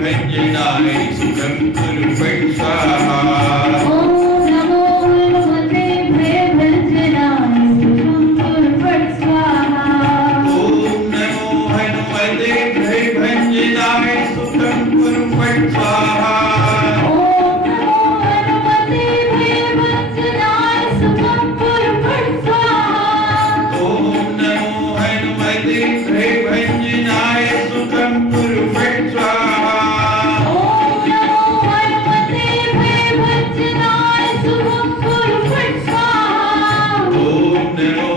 भंजनाय सुखं कुरु फट् स्वाहा। ओम नमो हनुमते भयभंजनाय सुखं कुरु फट् स्वाहा। ओम नमो हनुमते भयभंजनाय सुखं कुरु फट् स्वाहा। ओम नमो हनुमते भयभंजनाय सुखं कुरु फट् स्वाहा। ओम नमो हनुमते भयभंजनाय सुखं कुरु फट् स्वाहा। ओम नमो हनुमते भयभंजनाय सुखं कुरु फट् स्वाहा। ओम नमो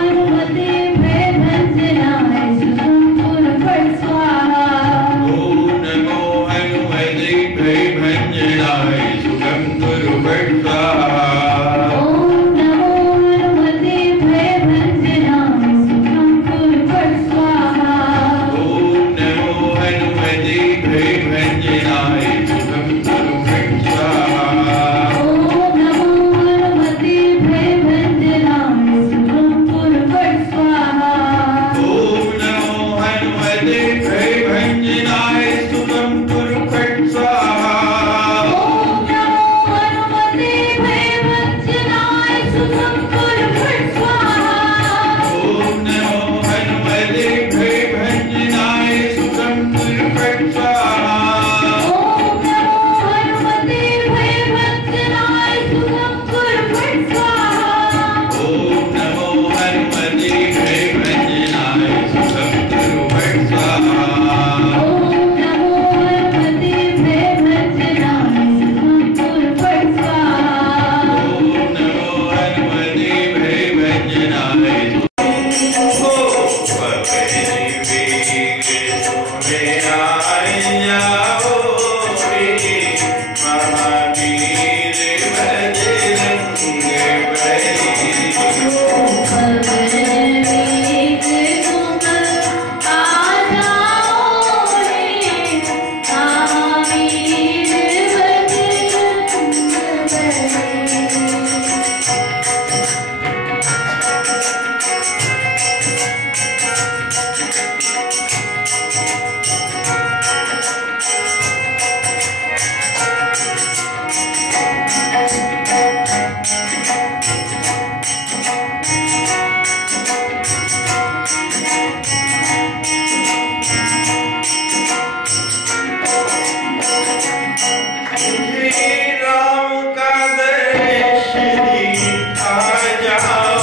हनुमते भयभंजनाय सुखं कुरु फट् स्वाहा। ओम नमो हनुमते भयभंजनाय सुखं कुरु फट् स्वाहा। ओम नमो हनुमते भयभंजनाय सुखं कुरु फट् स्वाहा। ओम नमो हनुमते भयभंजनाय सुखं कुरु फट् स्वाहा। ओम नमो हनुमते भयभंजनाय सुखं कुरु फट् स्वाहा। ओम नमो हनुमते भयभंजनाय सुखं कुरु फट् स्वाहा। ओम नमो हनुमते भयभंजनाय सुखं कुरु फट् स्वाहा। ओम नमो हनुमते भयभंजनाय सुखं कुरु फट् स्वाहा। ओम नमो हनुमते भयभंजनाय सुखं कुरु फट् स्वाहा। ओम नमो हनुमते भयभंजनाय सुखं कुरु फट् स्वाहा। ओम नमो हनुमते भयभंजनाय सुखं कुरु फट् स्वाहा। ओम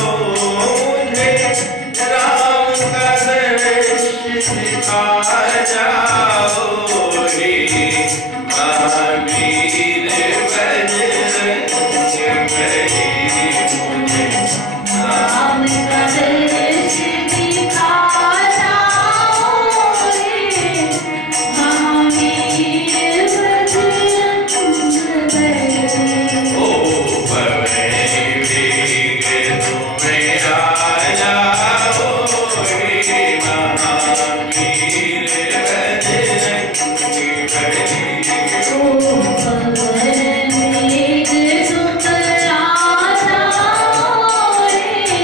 नमो हनुमते भयभंजनाय सुखं कुरु फट् स्वाहा।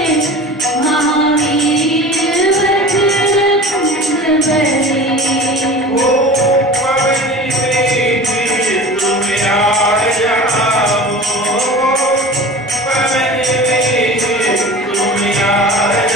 ओम नमो हनुमते भयभंजनाय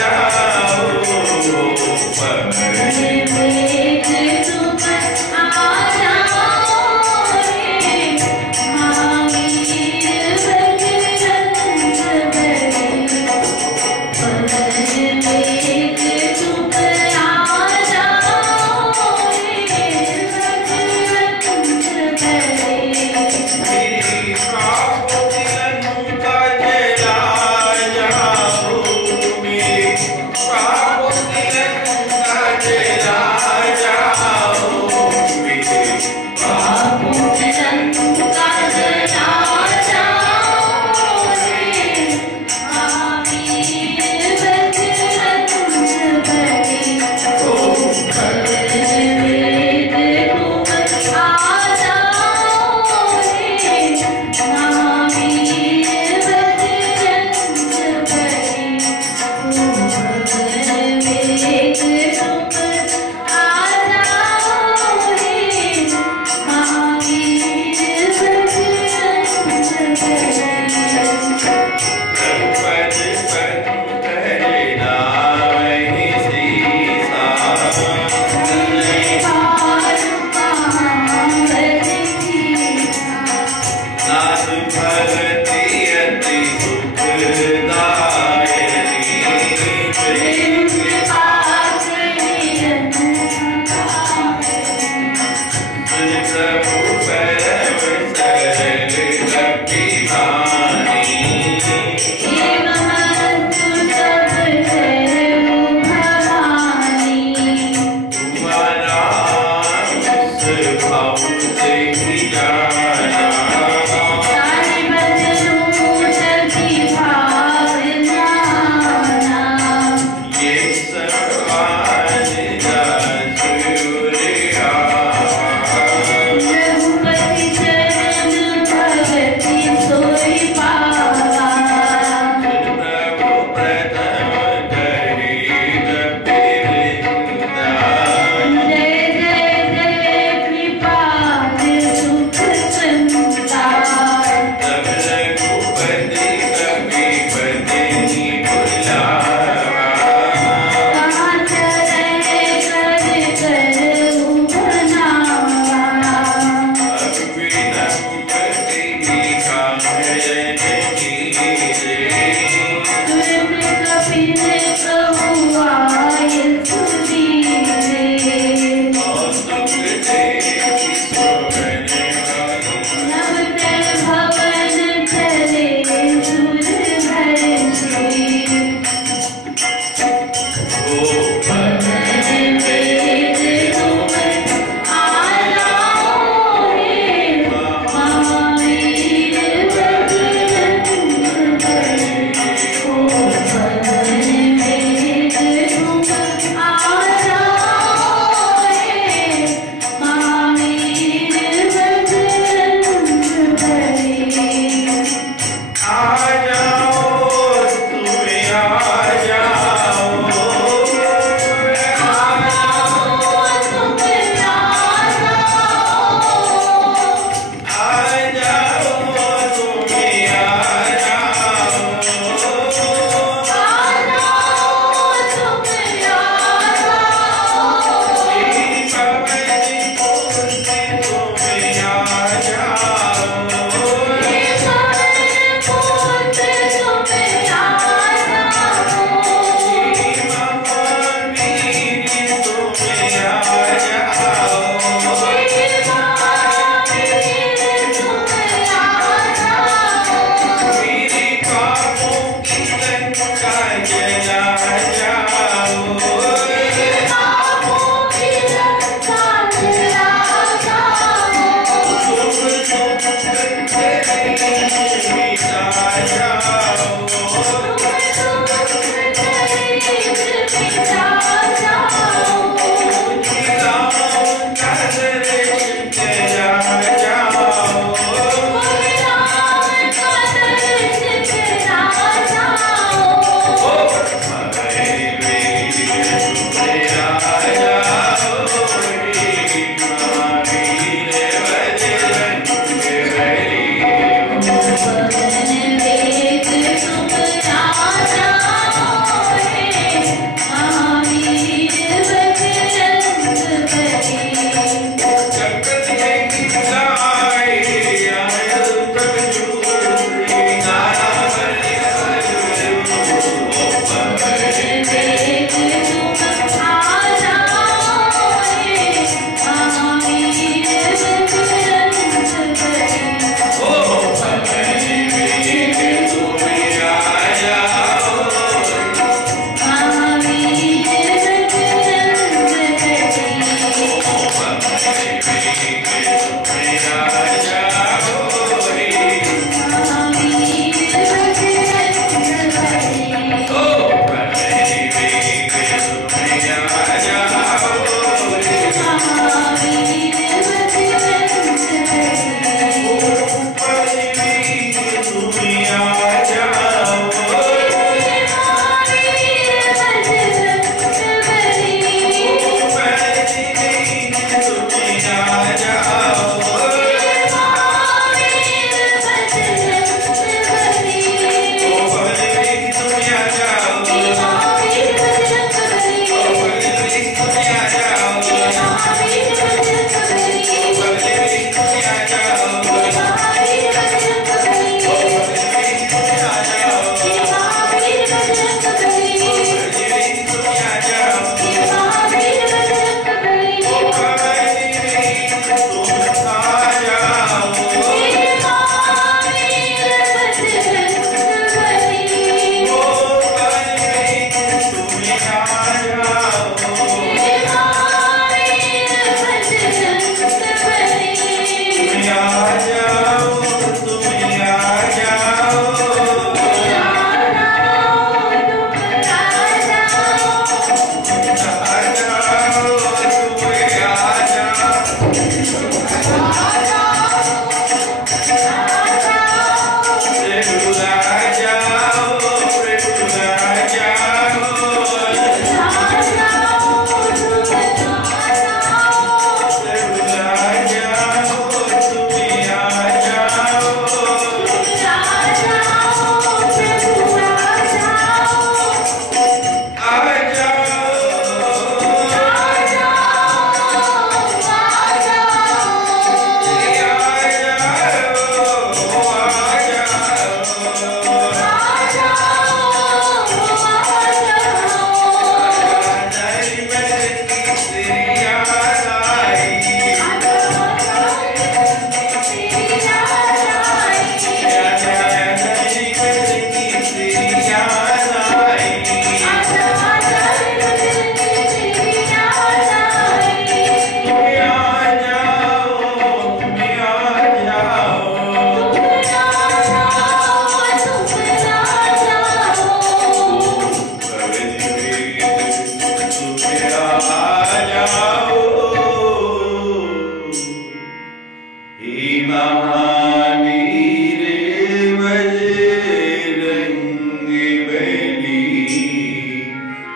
ये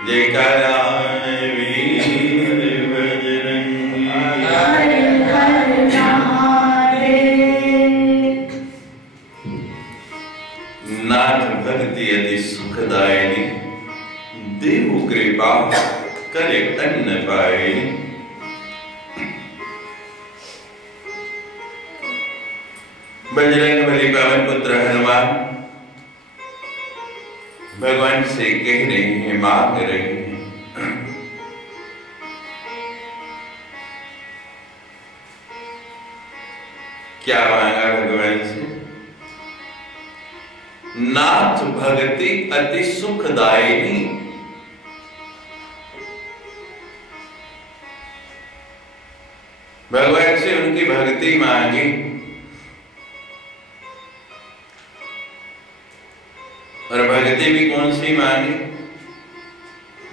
जयकारा वीर बजरंगी। हर हर महादेव। नाथ भक्ति अति सुखदायिनी, देहु कृपा करे अन्न पायिनी। बजरंग बली पवन पुत्र हनुमान भगवान से कह रहे हैं, मांग रहे हैं। क्या मांगा भगवान से? नाथ भक्ति अति सुखदायिनी। भगवान से उनकी भक्ति मांगी और भक्ति भी कौन सी मांगी?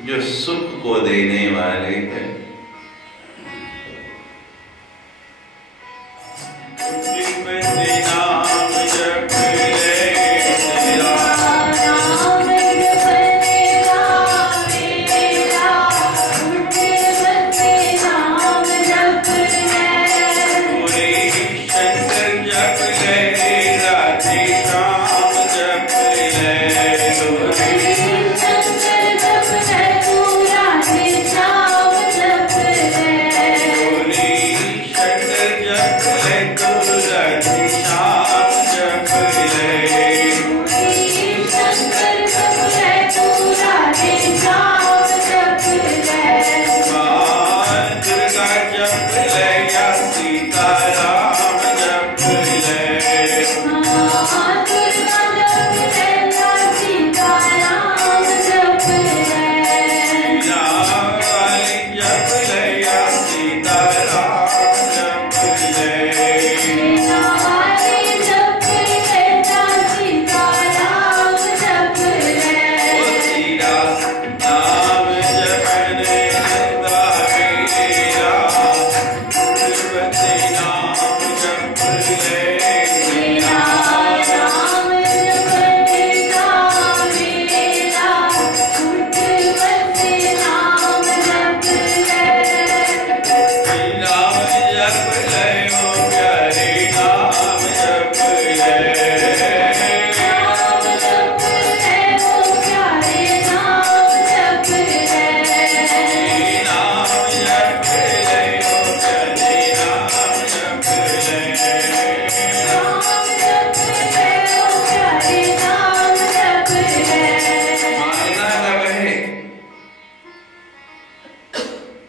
जो सुख को देने वाले है। नाम जप ले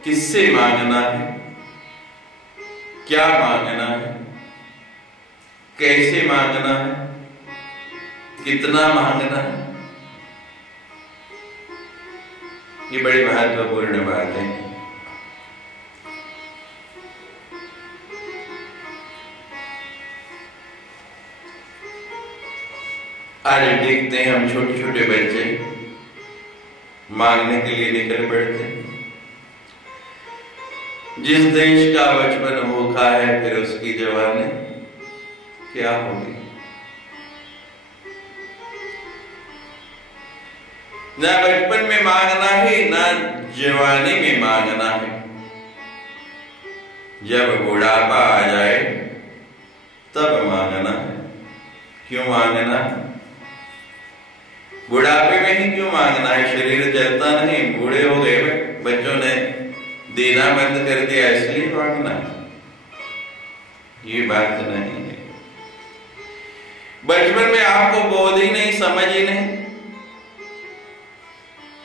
किससे मांगना है, क्या मांगना है, कैसे मांगना है, कितना मांगना है, ये बड़ी महत्वपूर्ण बात है। आज देखते हैं हम छोटे छोटे बच्चे मांगने के लिए निकल पड़ते हैं। जिस देश का बचपन भूखा है फिर उसकी जवानी क्या होगी। ना बचपन में मांगना है ना जवानी में मांगना है। जब बुढ़ापा आ जाए तब मांगना है। क्यों मांगना है? बुढ़ापे में ही क्यों मांगना है? शरीर चलता नहीं, बूढ़े हो गए, बच्चों ने देना बंद कर दिया इसलिए मांगना है, ये बात नहीं है। बचपन में आपको बोध ही नहीं, समझ ही नहीं,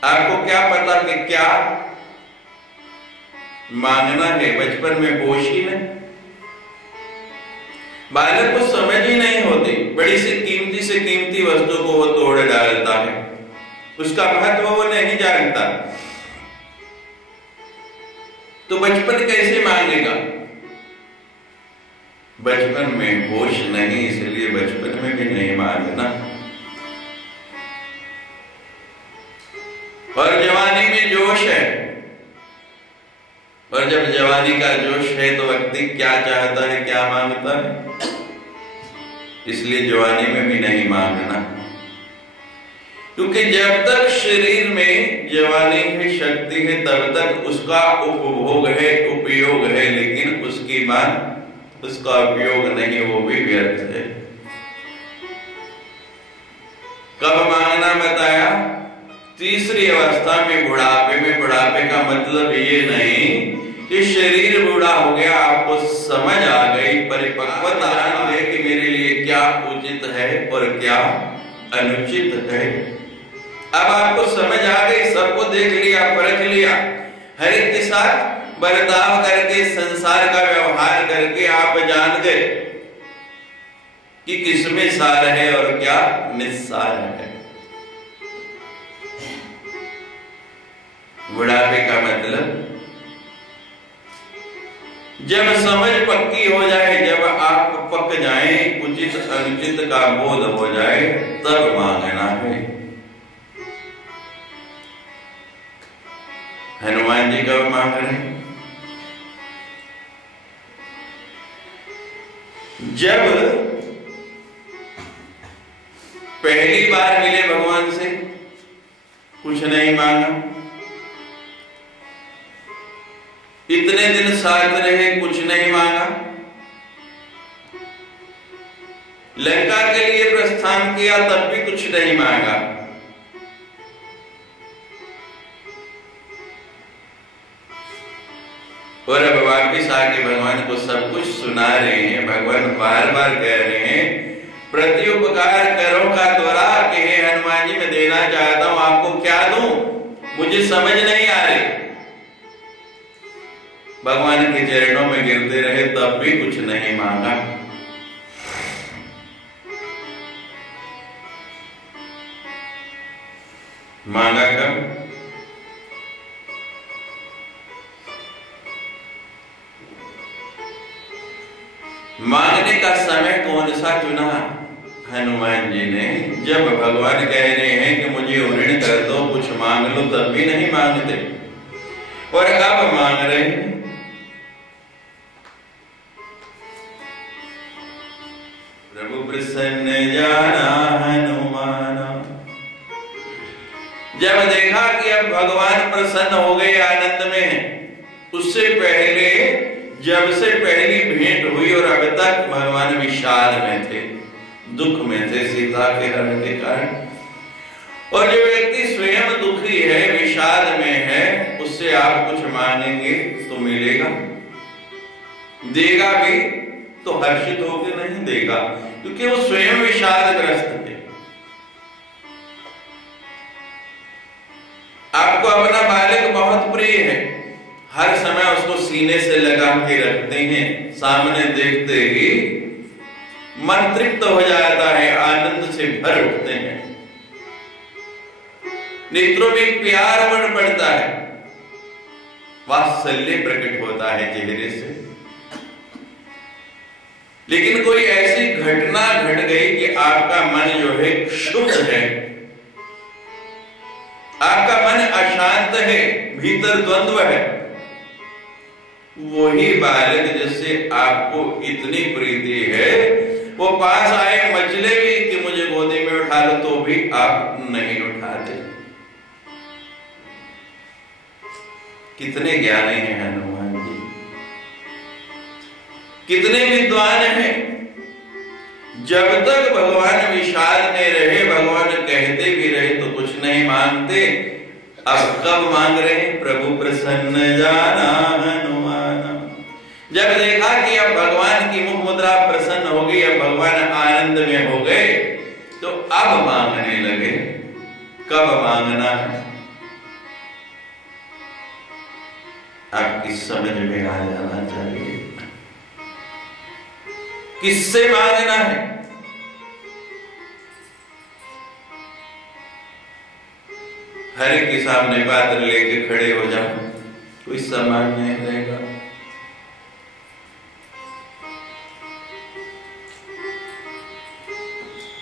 आपको क्या पता कि क्या मांगना है। बचपन में होश ही नहीं, बालक को समझ ही नहीं होती। बड़ी से कीमती वस्तु को वो तोड़ डालता है, उसका महत्व वो नहीं जानता। तो बचपन कैसे मांगेगा? बचपन में होश नहीं, इसलिए बचपन में भी नहीं मांगना। और जवानी में जोश है, और जब जवानी का जोश है तो व्यक्ति क्या चाहता है, क्या मांगता है, इसलिए जवानी में भी नहीं मांगना। क्योंकि जब तक शरीर में जवानी है, शक्ति है, तब तक उसका उपभोग है, उपयोग है, लेकिन उसके बाद उसका उपयोग नहीं, वो भी व्यर्थ है। कब मांगना बताया? तीसरी अवस्था में, बुढ़ापे में। बुढ़ापे का मतलब ये नहीं कि शरीर बूढ़ा हो गया, आपको समझ आ गई, परिपक्वता आ गई कि मेरे लिए क्या उचित है और क्या अनुचित है। अब आपको समझ आ गई, सबको देख लिया, परख लिया, हर एक के साथ बर्ताव करके, संसार का व्यवहार करके आप जान गए कि किसमें सार है और क्या निस्सार है। बुढ़ापे का मतलब जब समझ पक्की हो जाए, जब आप पक जाएं, उचित अनुचित का बोध हो जाए, तब मांगना है। हनुमान जी कब मांग रहे हैं? जब पहली बार मिले भगवान से, कुछ नहीं मांगा, इतने दिन साथ रहे, कुछ नहीं मांगा, लंका के लिए प्रस्थान किया, तब भी कुछ नहीं मांगा, और अब वापिस आके भगवान को सब कुछ सुना रहे हैं। भगवान बार बार कह रहे हैं, प्रति उपकार करो का द्वारा कि हे हनुमान जी, मैं देना चाहता हूं, आपको क्या दूं, मुझे समझ नहीं आ रही। भगवान के चरणों में गिरते रहे, तब भी कुछ नहीं मांगा। मांगा कब? मांगने का समय कौन सा चुना हनुमान जी ने? जब भगवान कह रहे हैं कि मुझे ऋण कर दो, कुछ मांग लो, तब भी नहीं मांगते, और अब मांग रहे हैं। प्रभु प्रसन्न जाना हनुमान। जब देखा कि अब भगवान प्रसन्न हो गए, आनंद में हैं, उससे पहले, जब से पहली भेंट हुई और अब तक भगवान विषाद में थे, दुख में थे सीता के हरण के कारण। और जो व्यक्ति स्वयं दुखी है, विषाद में है, उससे आप कुछ मांगेंगे तो मिलेगा, देगा भी तो हर्षित होकर नहीं देगा, क्योंकि वो स्वयं विषादग्रस्त थे। आपको अपना बालक बहुत प्रिय है, हर समय उसको सीने से लगा के रखते हैं, सामने देखते ही मन तृप्त हो जाता है, आनंद से भर उठते हैं, नेत्रों में प्यार बढ़ पड़ता है, वात्सल्य प्रकट होता है चेहरे से। लेकिन कोई ऐसी घटना घट गई कि आपका मन जो है क्षुब्ध है, आपका मन अशांत है, भीतर द्वंद्व है, वही बालक जिससे आपको इतनी प्रीति है, वो पास आए, मचले भी कि मुझे गोदी में उठा लो, तो भी आप नहीं उठाते। कितने ज्ञानी हैं हनुमान जी, कितने विद्वान हैं। जब तक भगवान विषाद में रहे, भगवान कहते भी रहे तो कुछ नहीं मांगते। अब कब मांग रहे हैं? प्रभु प्रसन्न जाना हनुमान। जब देखा कि अब भगवान की मुख मुद्रा प्रसन्न हो गई, अब भगवान आनंद में हो गए, तो अब मांगने लगे। कब मांगना है आपकी समझ में आ जाना चाहिए। किससे मांगना है? हर एक के सामने पात्र लेके खड़े हो जाओ, कोई सम्मान नहीं रहेगा।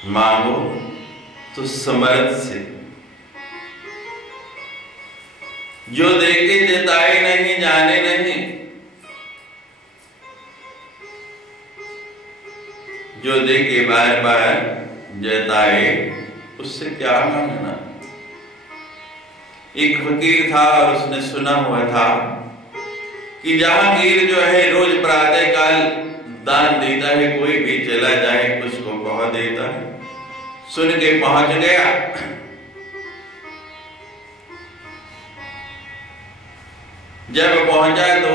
मांगो तो समर्थ से, जो देके जताए नहीं, जाने नहीं, जो देके बार बार जताए, उससे क्या मांगना। एक फकीर था और उसने सुना हुआ था कि जहांगीर जो है रोज प्रातः काल दान देता है, कोई भी चला जाए उसको पहुंच देता है। सुन के पहुंच गया। जब पहुंचा तो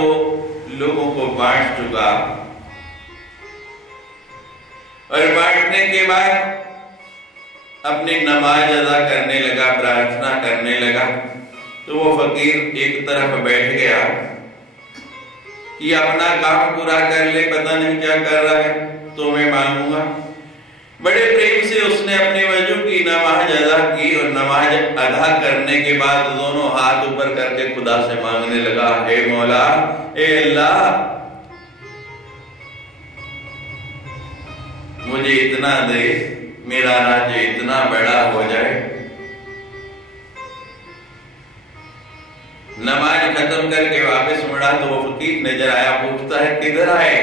लोगों को बांट चुका और बांटने के बाद अपनी नमाज अदा करने लगा, प्रार्थना करने लगा। तो वो फकीर एक तरफ बैठ गया कि अपना काम पूरा कर ले, पता नहीं क्या कर रहा है, तो मैं मांगूंगा। बड़े प्रेम से उसने अपने वजू की नमाज अदा की और नमाज अदा करने के बाद दोनों हाथ ऊपर करके खुदा से मांगने लगा, हे मौला, हे अल्लाह, मुझे इतना दे, मेरा राज्य इतना बड़ा हो जाए। नमाज खत्म करके वापस मुड़ा तो वो फकीर नजर आया। पूछता है किधर आए?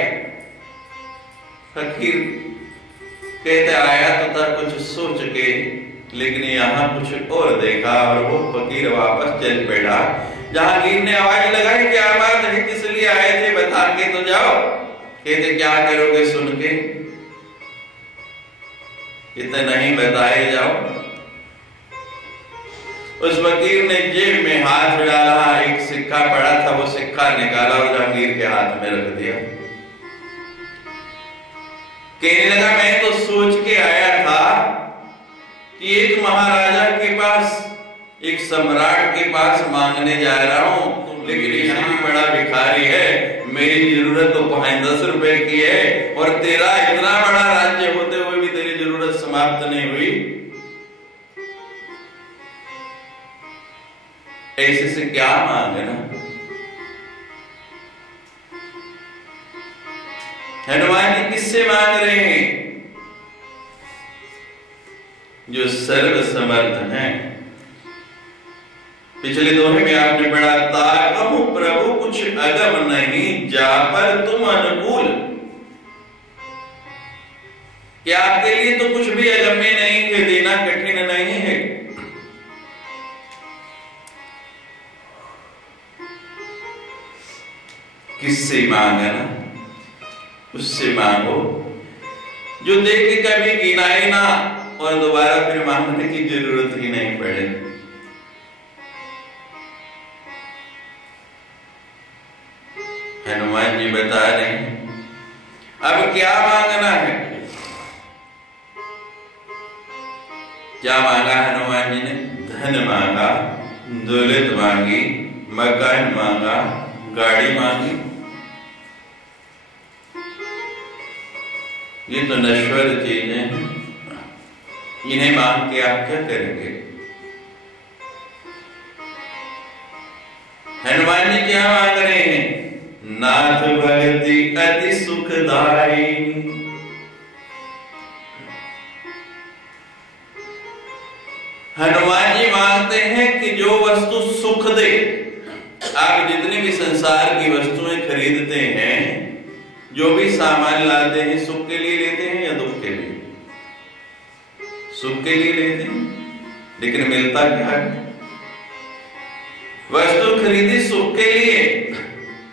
फकीर कहते आया तो था कुछ सोच के, लेकिन यहाँ कुछ और देखा। और वो फकीर वापस चल पड़ा। जहांगीर ने आवाज लगाई, क्या बात है, किस लिए आए थे, बता के तो जाओ। कहते क्या करोगे सुन के, इतना नहीं बताए जाओ। उस फकीर ने जेब में हाथ डाला, एक सिक्का पड़ा था, वो सिक्का निकाला और जहांगीर के हाथ में रख दिया। कहने लगा, मैं तो सोच के आया था कि एक महाराजा के पास, एक सम्राट के पास मांगने जा रहा हूं, लेकिन इससे भी बड़ा भिखारी है, मेरी जरूरत तो 5-10 रुपए की है, और तेरा इतना बड़ा राज्य होते हुए भी तेरी जरूरत समाप्त नहीं हुई। ऐसे से क्या मांगना? हनुमान जी किससे मांग रहे हैं? जो सर्व समर्थ हैं। पिछले दोहे में आपने पढ़ा, ताकहु प्रभु कुछ अगम नहीं, जा पर तुम अनुकूल। कि आपके लिए तो कुछ भी अगम्य नहीं है, देना कठिन नहीं है। किससे मांगना? उससे मांगो जो दे के कभी गिनाए ना और दोबारा फिर मांगने की जरूरत ही नहीं पड़े। हनुमान जी बता रहे हैं अब क्या मांगना है। क्या मांगा हनुमान जी ने? धन मांगा, दौलत मांगी, मकान मांगा, गाड़ी मांगी। ये तो नश्वर चीजें हैं, इन्हें मांग के आप क्या करेंगे? हनुमान जी क्या मांग रहे हैं? नाथ भक्ति अति सुखदायिनी। हनुमान जी मांगते हैं कि जो वस्तु सुख दे। आप जितनी भी संसार की वस्तुएं खरीदते हैं, जो भी सामान लाते हैं, सुख के लिए लेते हैं या दुख के लिए? सुख के लिए लेते हैं, लेकिन मिलता क्या है? वस्तु खरीदी सुख के लिए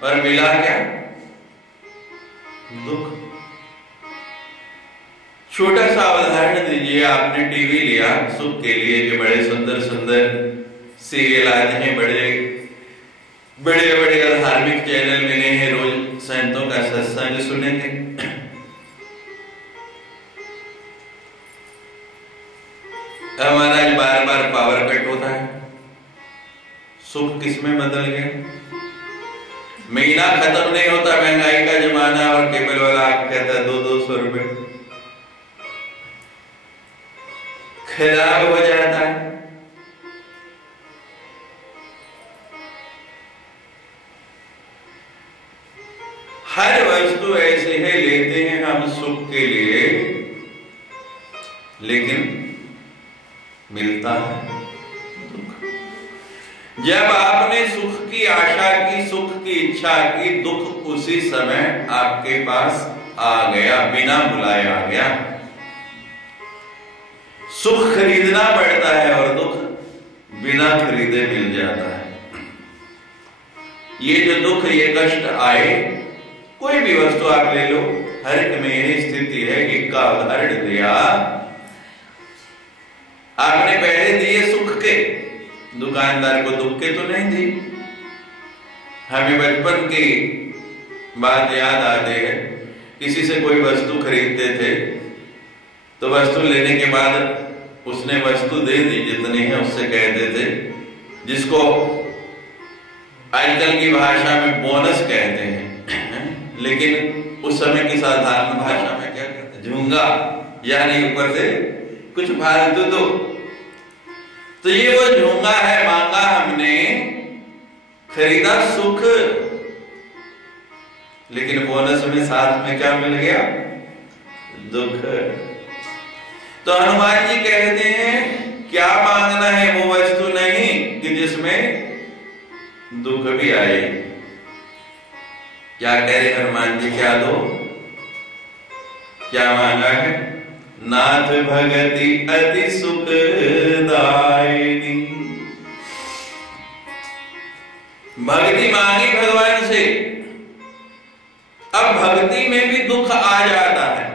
और मिला क्या? दुख। छोटा सा उदाहरण दीजिए, आपने टीवी लिया सुख के लिए कि बड़े सुंदर सुंदर सीरियल आते हैं, बड़े बड़े धार्मिक चैनल मिले हैं, रोज संतों का सत्संग सुनेंगे। हमारा बार बार पावर कट होता है, सुख किसमें बदल गया? महीना खत्म नहीं होता, महंगाई का जमाना, और केबल वाला कहता है 200-200 रुपए खराब हो जाता है। हर वस्तु ऐसे है, लेते हैं हम सुख के लिए, लेकिन मिलता है दुख। जब आपने सुख की आशा की, सुख की इच्छा की, दुख उसी समय आपके पास आ गया, बिना बुलाए आ गया। सुख खरीदना पड़ता है और दुख बिना खरीदे मिल जाता है। ये जो दुख, ये कष्ट आए, कोई भी वस्तु आप ले लो, हर एक में यही स्थिति है। एक का उदाहरण दिया, आपने पहले दिए सुख के, दुकानदार को दुख के तो नहीं दी। हमें बचपन की बात याद आती है, किसी से कोई वस्तु खरीदते थे तो वस्तु लेने के बाद उसने वस्तु दे दी जितनी है, उससे कहते थे, जिसको आजकल की भाषा में बोनस कहते हैं, लेकिन उस समय की साधारण भाषा में क्या कहते हैं, झूंगा, यानी ऊपर से कुछ फालतू दो। तो ये वो झूंगा है, मांगा हमने, खरीदा सुख, लेकिन बोनस में साथ में क्या मिल गया, दुख। तो हनुमान जी कहते हैं क्या मांगना है, वो वस्तु नहीं कि जिसमें दुख भी आए। क्या कह रहे हनुमान जी, क्या दो, क्या मांगा है, नाथ भगति अति सुखदायिनी। भक्ति मांगी भगवान से। अब भक्ति में भी दुख आ जाता है।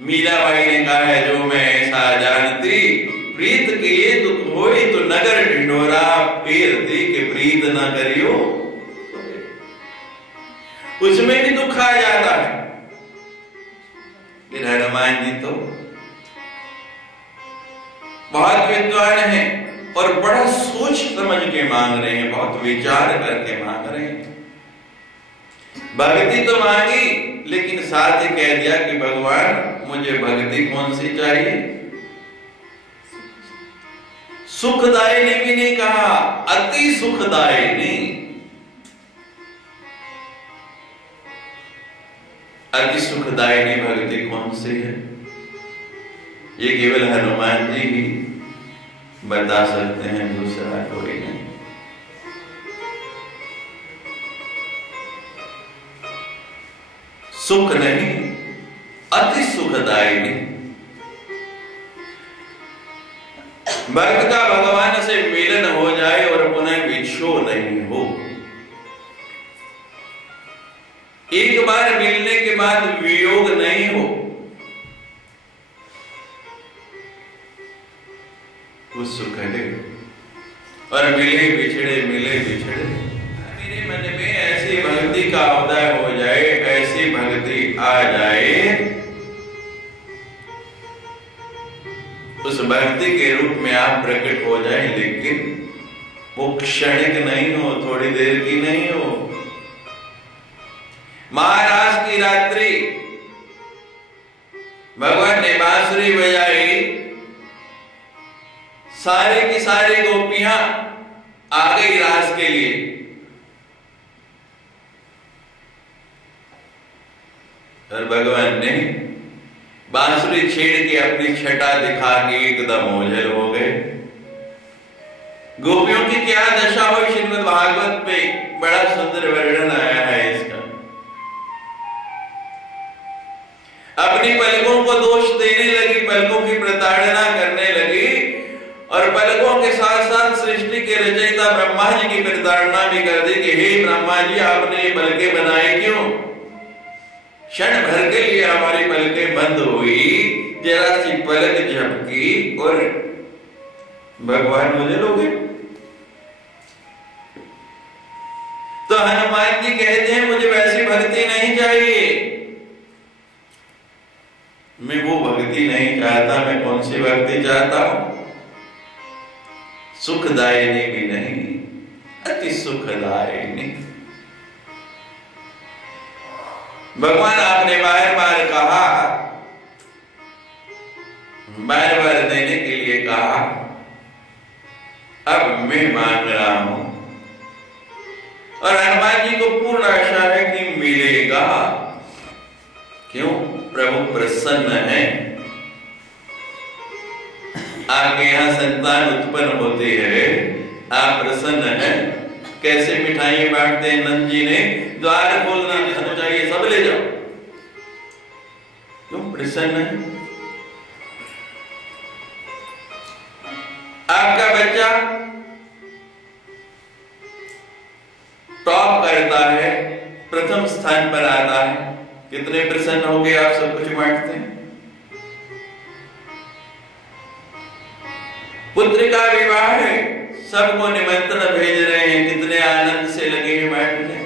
मीराबाई ने कहा है, जो मैं ऐसा जानती, प्रीत के दुख होई तो नगर ढिंढोरा फेरती के प्रीत न करियो। उसमें भी दुख आ जाता है। लेकिन हनुमान जी तो बहुत विद्वान हैं और बड़ा सोच समझ के मांग रहे हैं, बहुत विचार करके मांग रहे हैं। भक्ति तो मांगी, लेकिन साथ ही कह दिया कि भगवान मुझे भक्ति कौन सी चाहिए। सुखदायिनी भी नहीं कहा, अति सुखदायिनी। अति सुखदायिनी भक्ति कौन सी है, ये केवल हनुमान जी ही बता सकते हैं, दूसरा कोई नहीं। सुख नहीं, अति सुखदायिनी। भक्त का भगवान से मिलन हो जाए और पुनः विछो नहीं हो। एक बार मिलने के बाद वियोग नहीं हो, वो सुख है। और मिले बिछड़े, मिले बिछड़े, मेरे मन में ऐसी भक्ति का उदय हो जाए, ऐसी भक्ति आ जाए, उस भक्ति के रूप में आप प्रकट हो जाए, लेकिन वो क्षणिक नहीं हो, थोड़ी देर की नहीं हो। महाराज की रात्रि भगवान ने बांसुरी बजाई, सारे की सारी गोपियां आ गई रास के लिए। और भगवान ने बांसुरी छेड़ के अपनी छटा दिखा के एकदम ओझल हो गए। गोपियों की क्या दशा हुई, श्रीमद् भागवत में बड़ा सुंदर वर्णन आया है इसका। अपनी पलकों को दोष देने लगी, पलकों की प्रताड़ना करने लगी, और पलकों के साथ साथ सृष्टि के रचयिता ब्रह्मा जी की प्रताड़ना भी कर दी कि हे ब्रह्मा जी, आपने ये पलकें बनाई क्यों? क्षण भर के लिए हमारी पलकें बंद हुई, जरा सी पलक झपकी और भगवान मुझे हो गए। तो हनुमान जी कहते हैं मुझे वैसी भक्ति नहीं चाहिए, मैं वो भक्ति नहीं चाहता। मैं कौन सी भक्ति चाहता हूं? सुखदायिनी भी नहीं, अति सुखदायिनी। भगवान आपने बार बार कहा, बार बार देने के लिए कहा, अब मैं मांग रहा हूं। और हनुमान जी को पूर्ण आशा है कि मिलेगा। क्यों? प्रभु प्रसन्न है। आपके यहां संतान उत्पन्न होती है, आप प्रसन्न हैं। कैसे मिठाई बांटते हैं नंद जी ने, द्वार खोलना जिसको चाहिए सब ले जाओ। क्यों? प्रसन्न है। आपका बच्चा टॉप करता है, प्रथम स्थान पर आता है, कितने प्रसन्न हो गए? आप सब कुछ बांटते हैं। पुत्र का विवाह है, सबको निमंत्रण भेज रहे हैं, कितने आनंद से लगे हैं बांटने।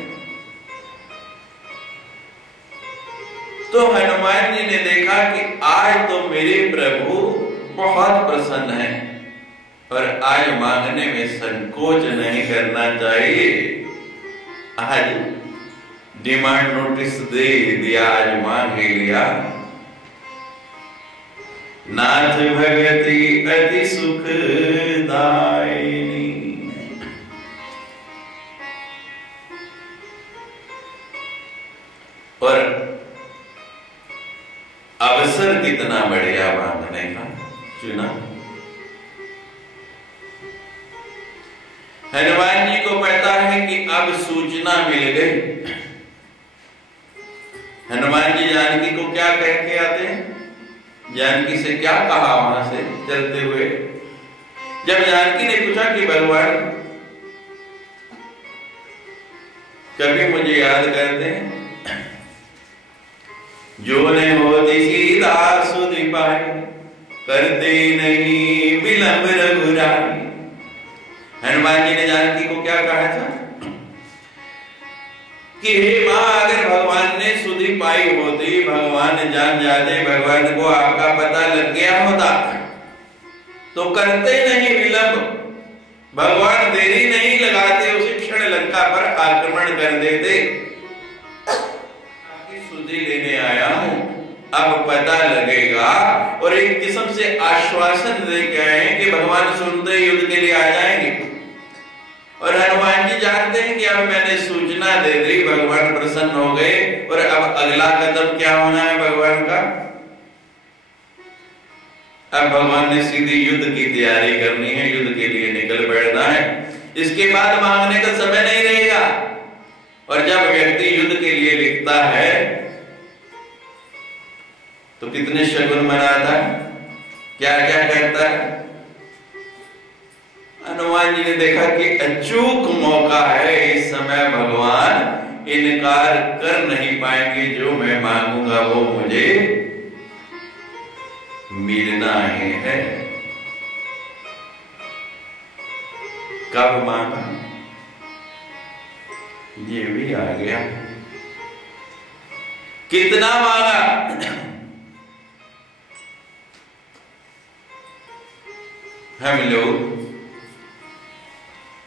तो हनुमान जी ने देखा कि आज तो मेरे प्रभु बहुत प्रसन्न हैं और आज मांगने में संकोच नहीं करना चाहिए। आज डिमांड नोटिस दे दिया, आज मांग ही लिया। नाथ भगति अति सुखदायिनी। और अवसर कितना बढ़िया मांगने का चुना। हनुमान जी को पता है कि अब सूचना मिल गई। हनुमान जी जानकी को क्या कह के आते हैं? जानकी से क्या कहा वहां से चलते हुए? जब जानकी ने पूछा कि भगवान कभी मुझे याद करते हैं, जो ने होती सीधा सुधि पाई, करते नहीं विलंब रघुराई। हनुमान जी ने जानकी को क्या कहा था कि हे मां, अगर भगवान ने सुधि पाई होती, भगवान जान जाते, भगवान को आपका पता लग गया होता, तो करते नहीं विलंब, भगवान देरी नहीं लगाते, उसी क्षण लंका पर आक्रमण कर देते। आपकी सुधि लेने आया हूं, अब पता लगेगा। और एक किस्म से आश्वासन दे के आए हैं कि भगवान सुनते युद्ध के लिए आ जाएंगे। और हनुमान जी जानते हैं कि अब मैंने सूचना दे दी, भगवान प्रसन्न हो गए। और अब अगला कदम क्या होना है भगवान का? अब भगवान ने सीधी युद्ध की तैयारी करनी है, युद्ध के लिए निकल बैठना है। इसके बाद मांगने का समय नहीं रहेगा। और जब व्यक्ति युद्ध के लिए लिखता है तो कितने शगुन मनाता है, क्या क्या करता है। हनुमान जी ने देखा कि अचूक मौका है, इस समय भगवान इनकार कर नहीं पाएंगे, जो मैं मांगूंगा वो मुझे मिलना ही है। कब मांगा? ये भी आ गया। कितना मांगा? हम लोग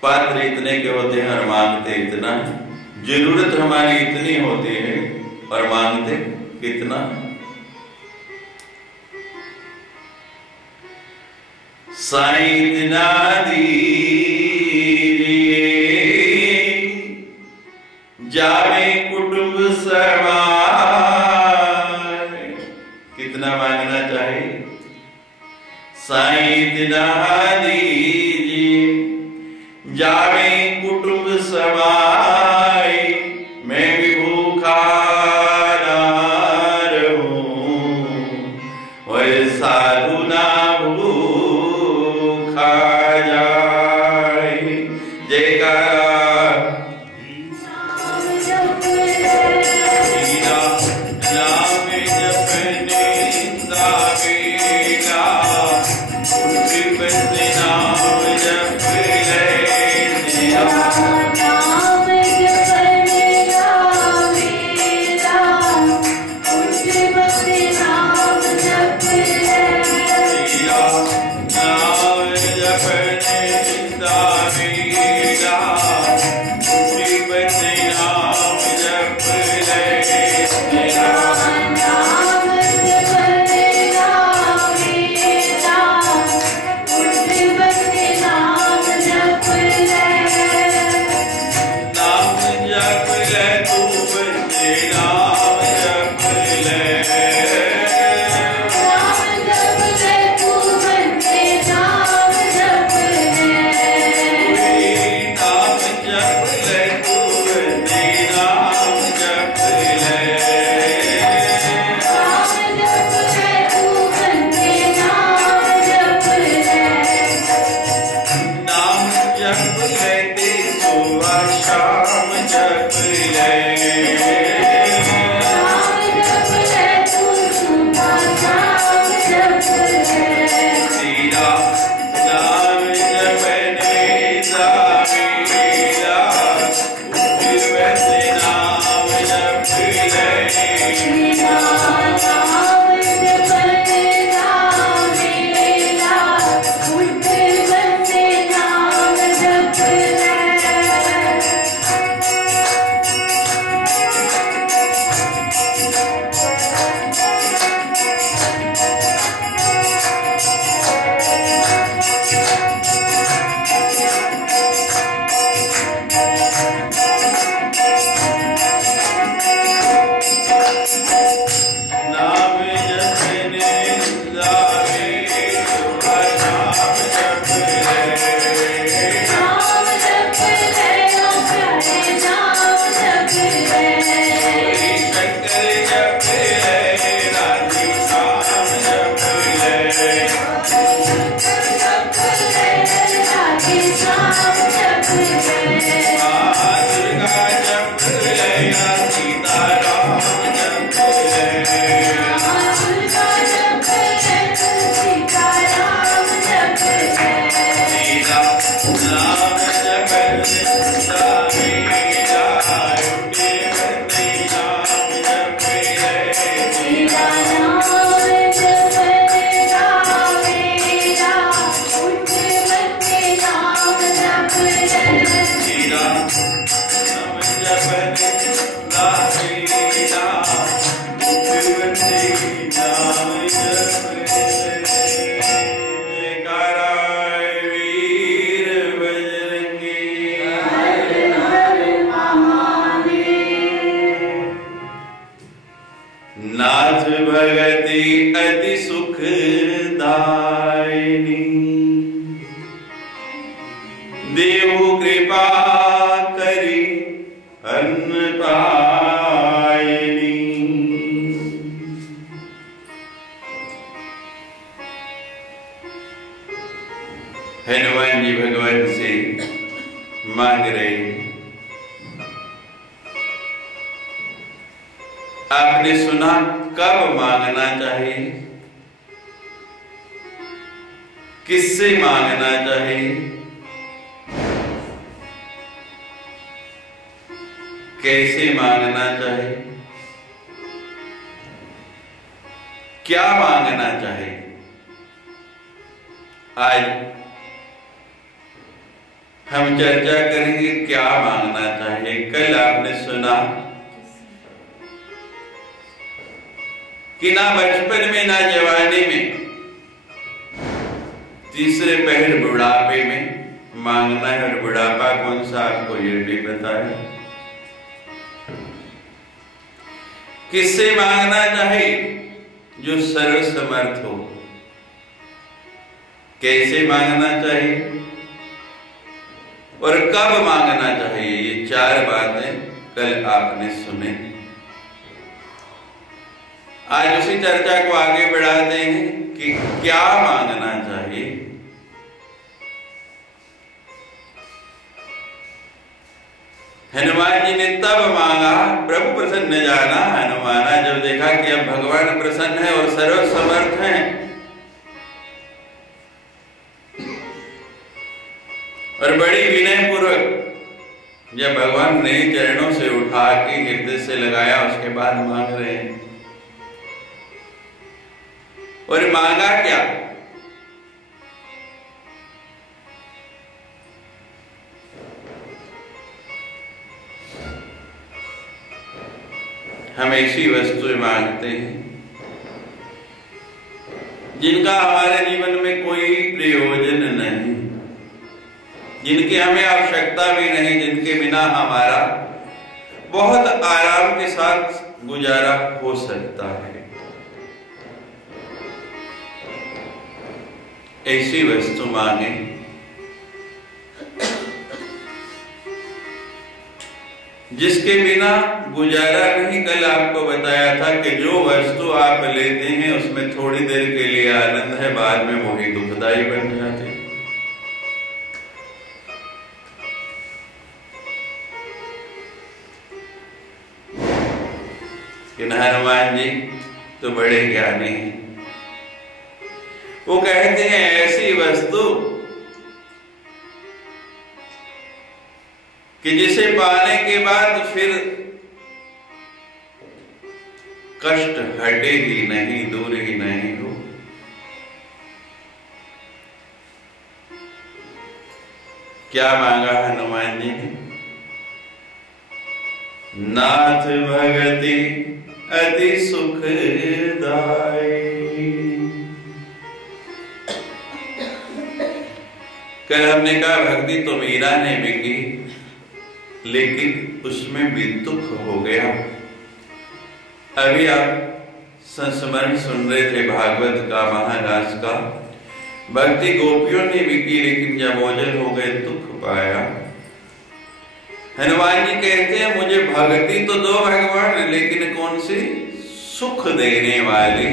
पात्र इतने के होते हैं और मांगते इतना। जरूरत हमारी इतनी होती है और मांगते कितना। साईं इतना दीजिए, जावे कुटुंब समाए। कितना मांगना चाहिए? साईं इतना दीजिए, जावे कुटुंब समाए, मैं भी भूखा ना रहूं और साधु ना भूखा जाए। जयकारा सुबह शाम जप ले, सीधा नाम जपने जावेला, उठवत नाम जप ले। नाथ भगति अति सुखदायिनी, देव कृपा करी अन्न पायिनी। हनुमान जी भगवान से मांग रहे, आपने सुना कब मांगना चाहिए, किससे मांगना चाहिए, कैसे मांगना चाहिए, क्या मांगना चाहिए। आज हम चर्चा करेंगे क्या मांगना चाहिए। कल आपने सुना कि ना बचपन में ना जवानी में, तीसरे पहर बुढ़ापे में मांगना है। और बुढ़ापा कौन सा आपको ये भी पता है। किससे मांगना चाहिए, जो सर्वसमर्थ हो। कैसे मांगना चाहिए और कब मांगना चाहिए, ये चार बातें कल आपने सुने। आज उसी चर्चा को आगे बढ़ाते हैं कि क्या मांगना चाहिए। हनुमान जी ने तब मांगा, प्रभु प्रसन्न जाना। हनुमाना जब देखा कि अब भगवान प्रसन्न है और सर्वसमर्थ हैं, और बड़ी विनय पूर्वक जब भगवान ने चरणों से उठा के हृदय से लगाया, उसके बाद मांग रहे हैं। और मांगा क्या, हम ऐसी वस्तुएं मांगते हैं जिनका हमारे जीवन में कोई प्रयोजन नहीं, जिनकी हमें आवश्यकता भी नहीं, जिनके बिना हमारा बहुत आराम के साथ गुजारा हो सकता है। ऐसी वस्तु मांगे जिसके बिना गुजारा नहीं। कल आपको बताया था कि जो वस्तु आप लेते हैं उसमें थोड़ी देर के लिए आनंद है, बाद में वही दुखदायी बन जाती। कि हनुमान जी तो बड़े ज्ञानी हैं। वो कहते हैं ऐसी वस्तु कि जिसे पाने के बाद फिर कष्ट हटे ही नहीं, दूर ही नहीं हो। क्या मांगा हनुमान जी ने? नाथ भगति अति सुखदाई। कल हमने कहा भक्ति तो मीरा ने भी की, लेकिन उसमें भी दुख हो गया। अभी आप संस्मरण सुन रहे थे भागवत का, महाराज का। भक्ति गोपियों ने भी की, लेकिन जब ओझल हो गए दुख पाया। हनुमान जी कहते हैं मुझे भक्ति तो दो भगवान, लेकिन कौन सी? सुख देने वाली।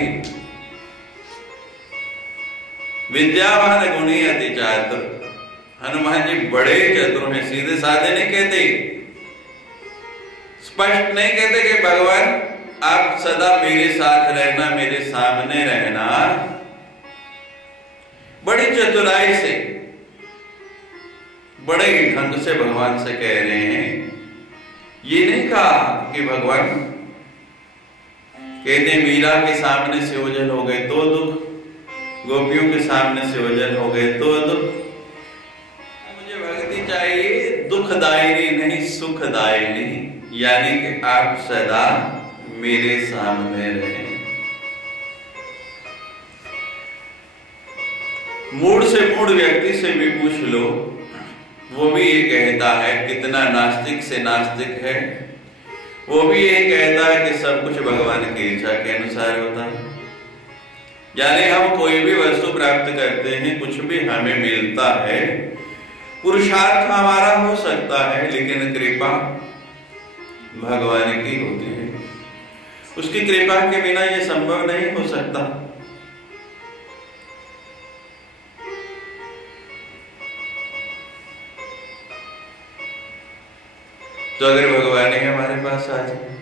विद्यावान गुणी अति चातुर। हनुमान जी बड़े चतुर हैं, सीधे साधे नहीं कहते, स्पष्ट नहीं कहते कि भगवान आप सदा मेरे साथ रहना, मेरे सामने रहना। बड़ी चतुराई से, बड़े ही ढंग से भगवान से कह रहे हैं। ये नहीं कहा कि भगवान कहते मीरा के सामने से ओझल हो गए तो दुख, गोपियों के सामने से ओझल हो गए तो दुख। मुझे भक्ति चाहिए दुखदायिनी नहीं, सुखदायिनी। यानी कि आप सदा मेरे सामने रहें। मूड से मूड व्यक्ति से भी पूछ लो, वो भी ये कहता है, कितना नास्तिक से नास्तिक है, वो भी ये कहता है कि सब कुछ भगवान की इच्छा के अनुसार होता है। यानी हम कोई भी वस्तु प्राप्त करते हैं, कुछ भी हमें मिलता है, पुरुषार्थ हमारा हो सकता है, लेकिन कृपा भगवान की होती है। उसकी कृपा के बिना यह संभव नहीं हो सकता। तो अगर भगवान ही हमारे पास आ जाए,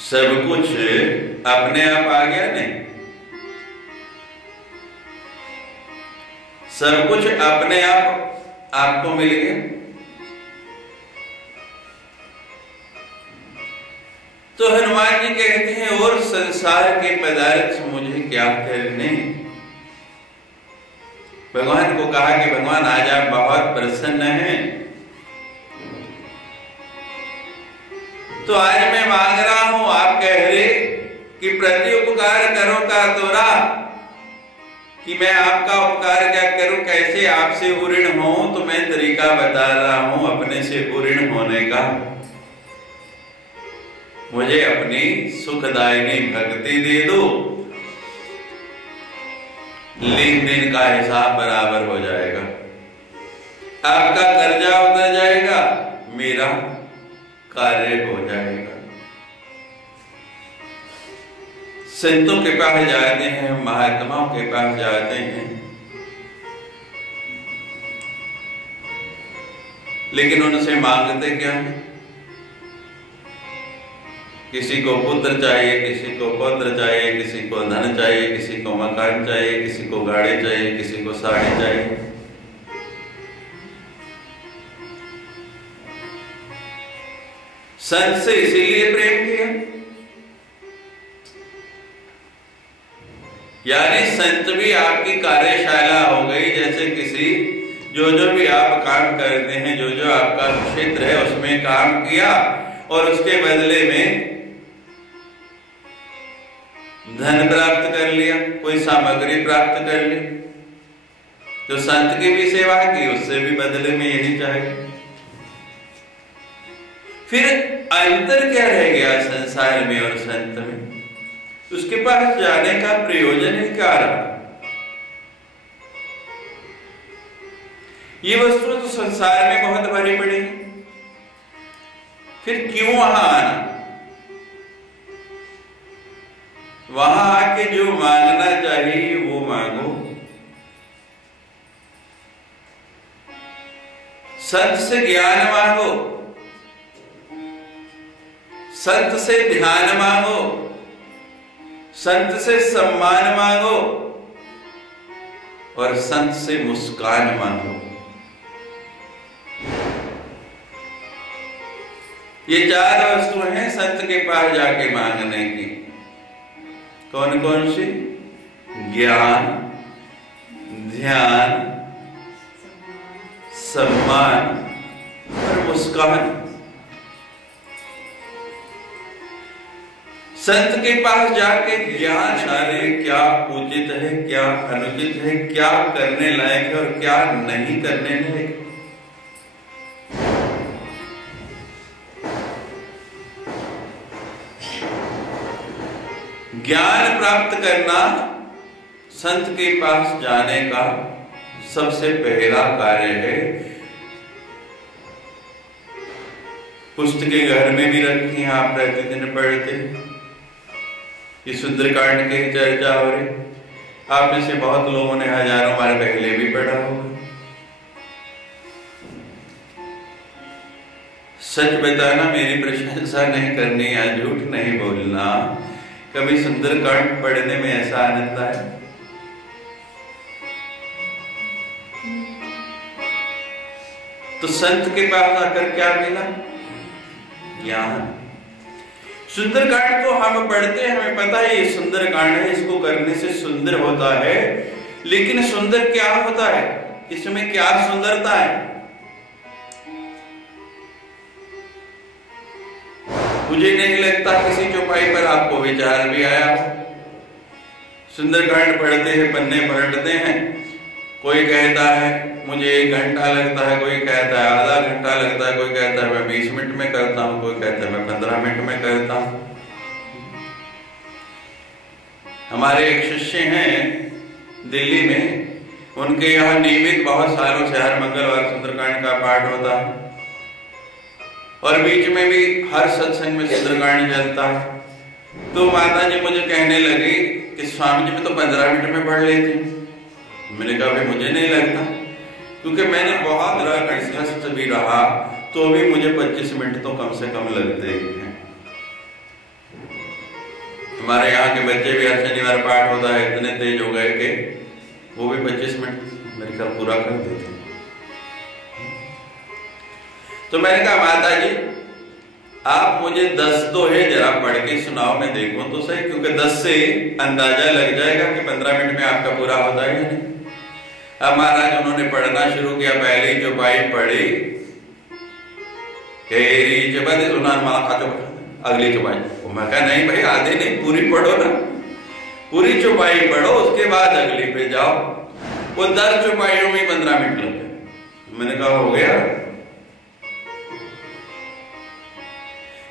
सब कुछ अपने आप आ गया नहीं, सब कुछ अपने आप आपको मिल गया, तो हनुमान जी कहते हैं और संसार के पदार्थ मुझे क्या करने। भगवान को कहा कि भगवान आज आप बहुत प्रसन्न हैं, तो आज मैं मांग रहा हूं, आप कह रहे कि प्रति उपकार करो का तोरा, कि मैं आपका उपकार क्या करूं, कैसे आपसे ऋण हो, तो मैं तरीका बता रहा हूं अपने से ऋण होने का। मुझे अपनी सुखदायिनी भक्ति दे दो, लेन देन का हिसाब बराबर हो जाएगा, आपका कर्जा उतर जाएगा, मेरा कार्य हो जाएगा। संतों के पास जाते हैं, महात्माओं के पास जाते हैं, लेकिन उनसे मांगते क्या है? किसी को पुत्र चाहिए, किसी को पौत्र चाहिए, किसी को धन चाहिए, किसी को मकान चाहिए, किसी को गाड़ी चाहिए, किसी को साड़ी चाहिए। संत से इसीलिए प्रेम किया, यानी संत भी आपकी कार्यशाला हो गई। जैसे किसी जो भी आप काम करते हैं, जो आपका क्षेत्र है, उसमें काम किया और उसके बदले में धन प्राप्त कर लिया, कोई सामग्री प्राप्त कर ली, तो संत की भी सेवा की, उससे भी बदले में यही चाहिए। फिर अंतर क्या रह गया संसार में और संत में? उसके पास जाने का प्रयोजन ही क्या रहा? ये वस्तु तो संसार में बहुत भरी पड़ी है, फिर क्यों वहां आना? वहां आके जो मांगना चाहिए वो मांगो। संत से ज्ञान मांगो, संत से ध्यान मांगो, संत से सम्मान मांगो और संत से मुस्कान मांगो। ये 4 वस्तुएं हैं संत के पास जाके मांगने की। कौन कौन सी? ज्ञान, ध्यान, सम्मान और मुस्कान। संत के पास जाके ज्ञान जाने क्या उचित है, क्या अनुचित है, क्या करने लायक है और क्या नहीं करने लायक। ज्ञान प्राप्त करना संत के पास जाने का सबसे पहला कार्य है। पुस्तकें घर में भी रखी हैं, आप प्रतिदिन पढ़ते हैं। ये सुंदरकांड की चर्चा हो रही, आप में से बहुत लोगों ने हजारों बार पहले भी पढ़ा होगा। सच बताना, मेरी प्रशंसा नहीं करनी या झूठ नहीं बोलना, कभी सुंदरकांड पढ़ने में ऐसा आनंद आया? तो संत के पास आकर क्या मिला? ज्ञान। सुंदरकांड तो हम पढ़ते हैं, हमें पता है ये सुंदरकांड है, इसको करने से सुंदर होता है। लेकिन सुंदर क्या होता है, इसमें क्या सुंदरता है? मुझे नहीं लगता किसी चौपाई पर आपको विचार भी आया हो। सुंदरकांड पढ़ते हैं, पन्ने पलटते हैं, कोई कहता है मुझे 1 घंटा लगता है, कोई कहता है आधा घंटा लगता है, कोई कहता है मैं 20 मिनट में करता हूं, कोई कहता है मैं 15 मिनट में करता हूं। हमारे एक शिष्य हैं दिल्ली में, उनके यहाँ नियमित बहुत सालों से हर मंगलवार सुंदरकांड का पाठ होता है और बीच में भी हर सत्संग में सुंदरकांड चलता है। तो माता जी मुझे कहने लगी कि स्वामी जी मैं तो 15 मिनट में पढ़ लेती हूँ। मैंने कहा भाई मुझे नहीं लगता, क्योंकि मैंने बहुत कंठस्थ भी रहा तो भी मुझे 25 मिनट तो कम से कम लगते ही हैं। हमारे यहाँ के बच्चे भी हर शनिवार पाठ होता है, इतने तेज हो गए कि वो भी 25 मिनट मेरे ख्याल पूरा कर देते। तो मैंने कहा माता जी आप मुझे 10 तो है, जरा पढ़ के सुनाओ, मैं देखूं तो सही, क्योंकि 10 से अंदाजा लग जाएगा कि 15 मिनट में आपका पूरा होता है या नहीं। अब महाराज उन्होंने पढ़ना शुरू किया, पहली चौपाई पढ़ी, अगली चौपाई। मैं कहा नहीं भाई आधे नहीं, पूरी पढ़ो ना, पूरी चौपाई पढ़ो, उसके बाद अगली पे जाओ। वो 10 चौपाइयों में 15 मिनट लग गए। मैंने कहा हो गया,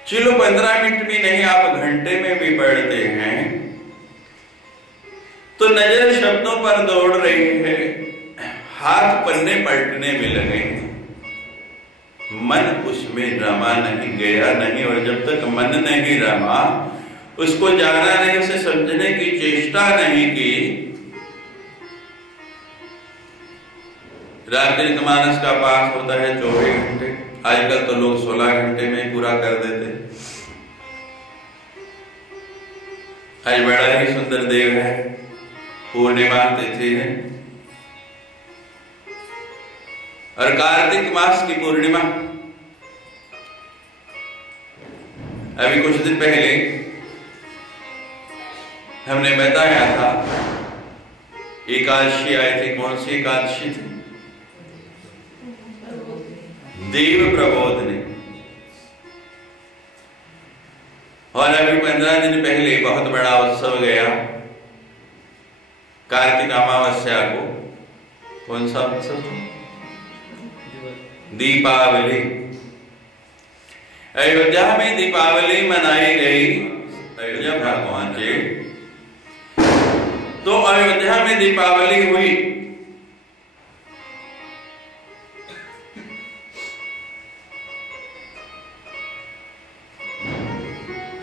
चलो 15 मिनट भी नहीं, आप घंटे में भी पढ़ते हैं तो नजर शब्दों पर दौड़ रही है, हाथ पन्ने पलटने में लगे हैं, मन उसमें रमा नहीं, गया नहीं। और जब तक मन नहीं रमा, उसको जाना नहीं, उसे समझने की चेष्टा नहीं की, रामचरितमानस का पाठ होता है 24 घंटे, आजकल तो लोग 16 घंटे में पूरा कर देते। आज बड़ा ही सुंदर देव है, पूर्णिमा तिथि है और कार्तिक मास की पूर्णिमा। अभी कुछ दिन पहले हमने बताया था एकादशी आई थी। कौन सी एकादशी थी? देव प्रबोधनी। और अभी 15 दिन पहले बहुत बड़ा उत्सव गया कार्तिक अमावस्या को। कौन सा उत्सव? दीपावली। अयोध्या में दीपावली मनाई गई। अयोध्या भगवान जी, तो अयोध्या में दीपावली हुई।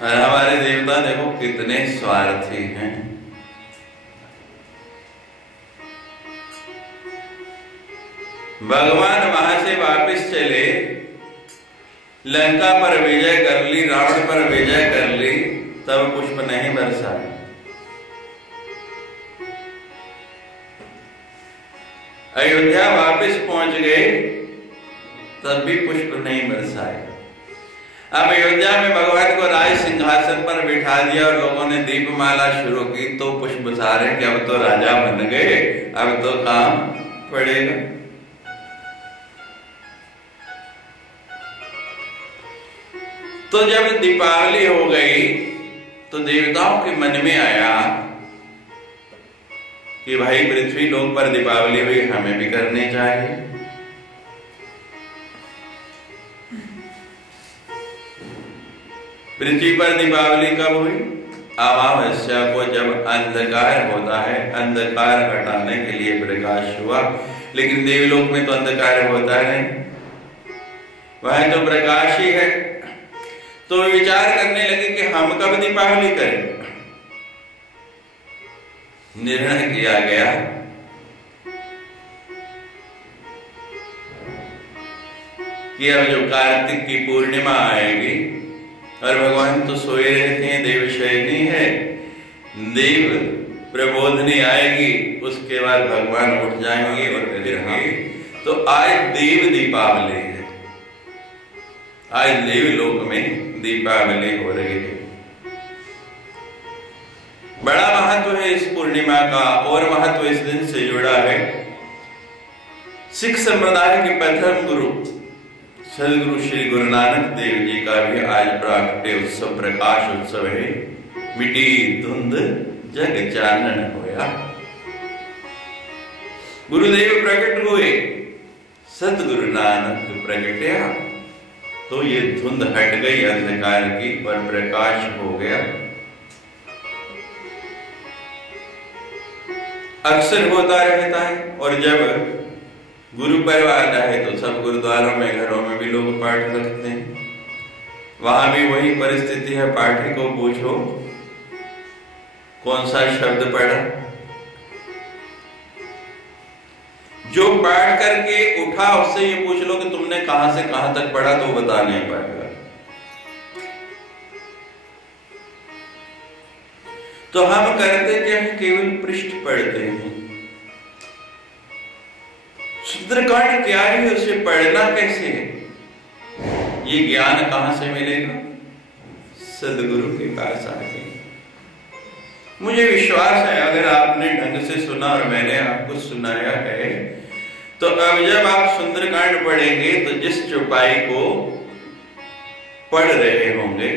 और हमारे देवता देखो कितने स्वार्थी हैं। भगवान वहां से वापस चले लंका पर विजय कर ली, रावण पर विजय कर ली, तब पुष्प नहीं बरसाए। अयोध्या वापस पहुंच गए, तब भी पुष्प नहीं बरसाए। अब अयोध्या में भगवान को राज सिंहासन पर बिठा दिया और लोगों ने दीपमाला शुरू की, तो पुष्प बरसाए कि अब तो राजा बन गए, अब तो काम पड़ेगा। तो जब दीपावली हो गई तो देवताओं के मन में आया कि भाई पृथ्वी लोक पर दीपावली हुई, हमें भी करनी चाहिए। पृथ्वी पर दीपावली कब हुई? अमावस्या को, जब अंधकार होता है, अंधकार हटाने के लिए प्रकाश हुआ। लेकिन देवलोक में तो अंधकार होता नहीं, वह तो प्रकाश ही है। तो विचार करने लगे कि हम कब दीपावली करें। निर्णय किया गया कि अब जो कार्तिक की पूर्णिमा आएगी और भगवान तो सोए रहते हैं, देवशयनी है, देव प्रबोधनी आएगी, उसके बाद भगवान उठ जाएंगे और रहेंगे। तो आज देव दीपावली है, आज देवलोक में दीपावली हो रही है। बड़ा महत्व है इस पूर्णिमा का, और महत्व इस दिन से जुड़ा है। सिख संप्रदाय के प्रथम गुरु सदगुरु श्री गुरु नानक देव जी का भी आज प्राकट्य उत्सव, प्रकाश उत्सव है। मिटी धुंध जग चानन होया। गुरुदेव प्रकट हुए, सतगुरु नानक प्रगटया, तो ये धुंध हट गई अंधकार की और प्रकाश हो गया। अक्सर होता रहता है। और जब गुरु पर्व आता है तो सब गुरुद्वारों में, घरों में भी लोग पाठ रखते हैं। वहां भी वही परिस्थिति है। पाठी को पूछो कौन सा शब्द पढ़ा, जो पाठ करके उठा उससे ये पूछ लो कि तुमने कहां से कहां तक पढ़ा, तो बता नहीं पाएगा। तो हम करते क्या है, केवल पृष्ठ पढ़ते हैं। सुंदरकांड क्या है, उसे पढ़ना कैसे है, ये ज्ञान कहां से मिलेगा? सदगुरु के पास आके। मुझे विश्वास है अगर आपने ढंग से सुना और मैंने आपको सुनाया है, तो अब जब आप सुंदरकांड पढ़ेंगे तो जिस चौपाई को पढ़ रहे होंगे